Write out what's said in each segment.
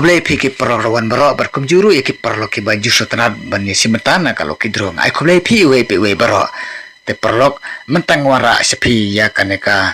kublai pi ki perlawan baro berkum juru ya ki perlo ki baju sotanat bannya simetana kalau ki drong ai kublai pi we baro te perlok mentang wara sepi ya kaneka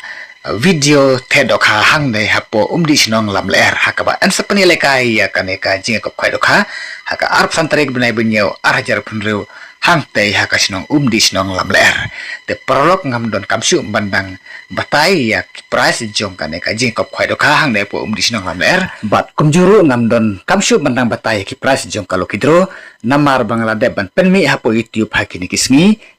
video tedok hang dei hapo di sinong lam ler hakaba an sepeni lekai ya kaneka jing ko khoi dokha haka arp santarik benai benyo arajar punreu hang tei haka sinong di sinong lam ler te perlok ngam don kamsu bandang batai ya price jong kaneka jing ko khoi dokha hang dei po di sinong lam ler bat kumjuru ngam don kamsu bandang batai ki price jong kalau kidro namar bangladesh ban penmi hapo youtube hakini kisngi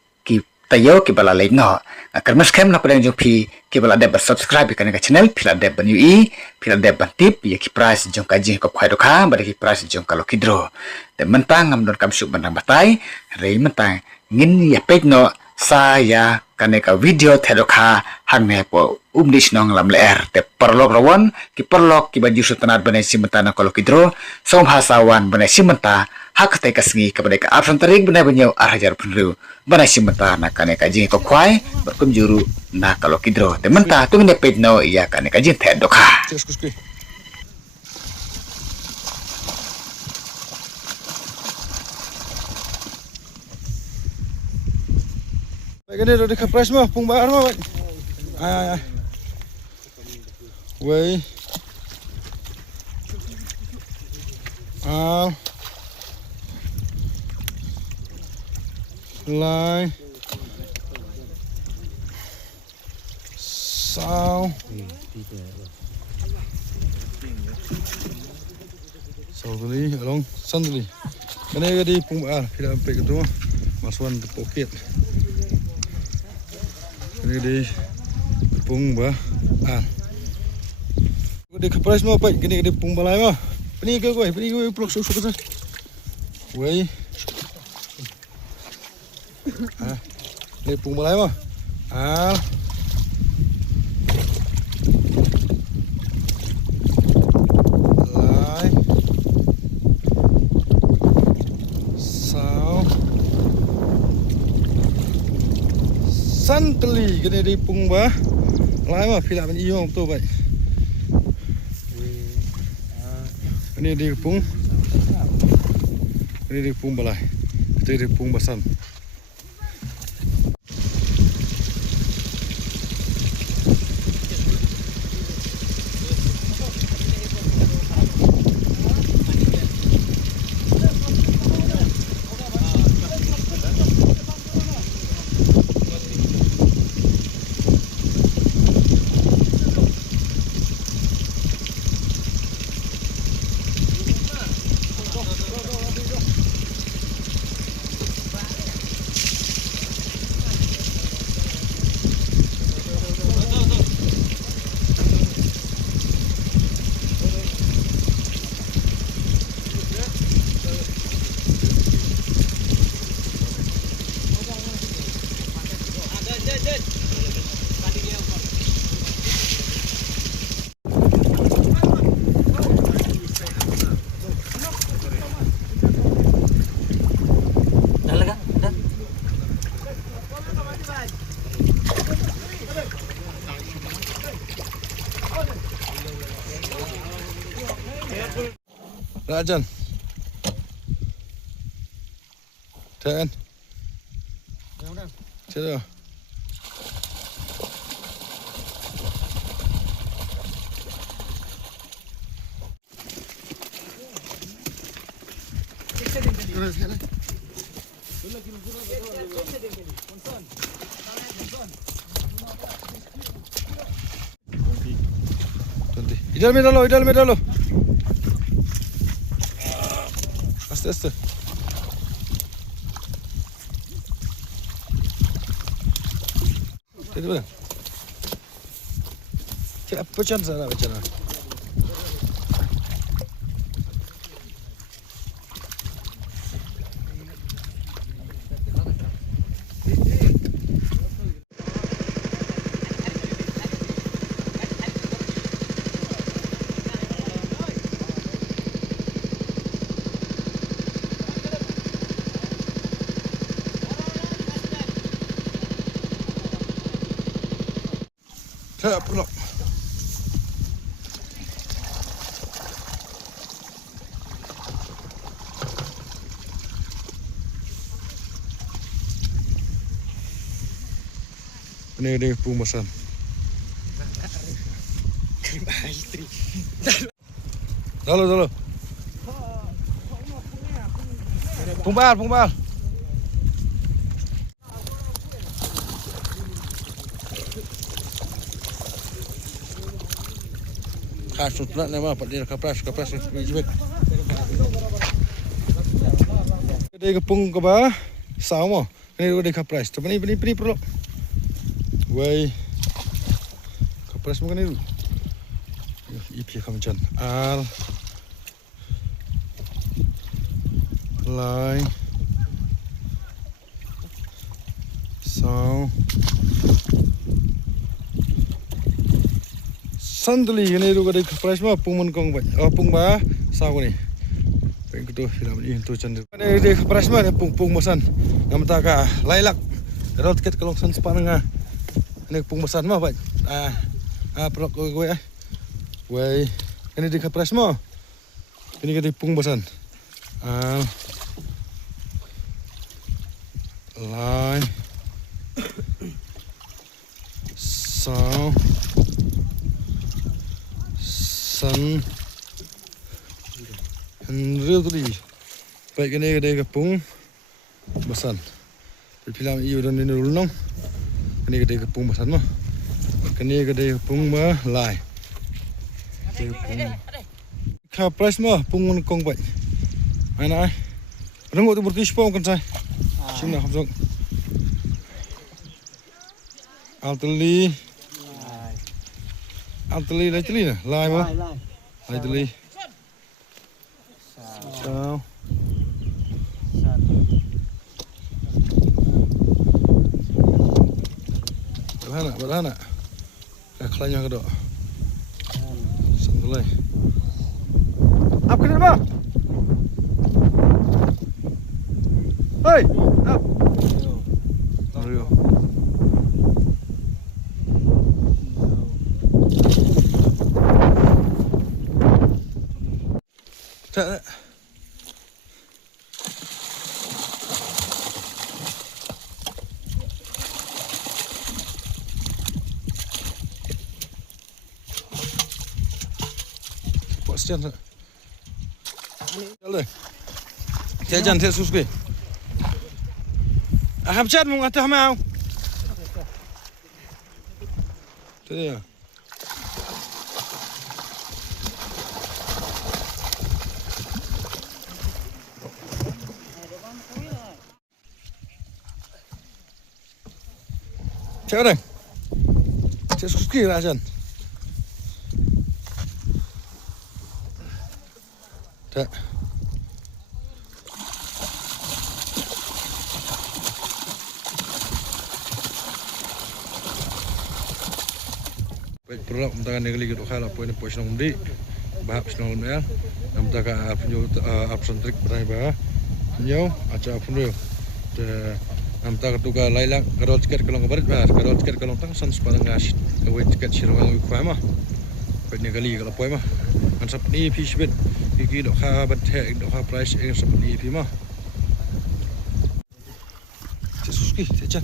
tayo ki bala lai no kermas kem na padang jopi ki bala de subscribe kan ka channel pila de ban ui pila de ban tip ya ki price jong ka jing ko khwai do kha ba ki price jong ka lo kidro de mentang ngam don kam su bandang batai rei mentang ngin ya page no saya kan ka video thedo kha hang ne po dis nong lam ler te perlok rawon ki perlok ki baju sutanat banai simenta na ko kidro som hasawan banai simenta hak te kasngi kepada ka absen tarik benai banyo arajar punru banai simenta na kane ka jing ko khwai berkum juru na kalau kidro te menta tu ne page no ya kane ka jing the dokha Baik ini udah dikepres mah pung bayar mah. Ay. Wei. Lai. Sao. Sao tadi, along san tadi. Kene di pung bayar, tidak sampai ke tu masukan di poket. Ini di pung ba di kepres mau apa gini di pung balai mah ini ke gue peluk susu ke gue di pung balai mah lai sao santeli gini di pung ba lai mah pila ben iyo tu baik ini di pung balai itu di pung basan Rajan Ten Chưa Idal medalo. Aste. Itu betul. Apa sana macam mana? Pula. Ini dia pungmasan. Dalo. Pungbal. Kasus nak nama Pak dia kapras sebik. Dia kepung ke bawah sama. Ini dia kapras. Tapi ni perlu. Wei. Kapras bukan itu. IP kamcan. Al. Lai. Sao. Sandali ini juga ada kapras mah pungmun kong bat. Pung ba sao ni. Peng tu film ini tu cender. Ini dia kapras mah pung masan. Nama tak ka lailak. Kalau tiket kalau san sepanang ini pung masan mah bat. Perok gue Wei. Ini dia kapras mah. Ini dia pung masan. Lai. Sao. San Henry tu di baik ini kedai kepung basan film iyo dan ini ulung ini kedai kepung basan mah ini kedai kepung mah lai kapras mah pungun kong baik mana rengu tu bertis pun kan saya sini habis Alteli lah, lai mah. Lai teli. Sao. Berhana. Kelanya kedok. Santai. Apa kena mah? Hei, up. Rio. Tak. Buat sekian tak? Jalan. Jajan saya susu. Aham cat mau ngata mau. Tu dia. Cakap dah. Cak suski lah Ajan. Tak. Baik perlu mentangan negeri kedua kali apa ini posisi nomor di bahap senang mel. Nampak punyo option trick berai bah. Punyo aca punyo. Nampak tuga lailak karol tiket kalau ngabarit bah. Karol tiket kalau tang sans padang ngas. Kawai tiket sirang aku mah. Baik negeri kalau poy mah. Ansap ni fish bit. Iki dok ha bat he dok ha price eng sap ni pi mah. Suski tecan.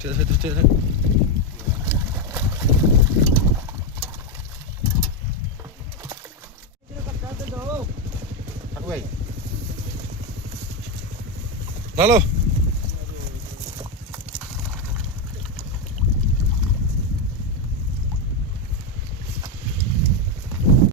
Cek. Halo.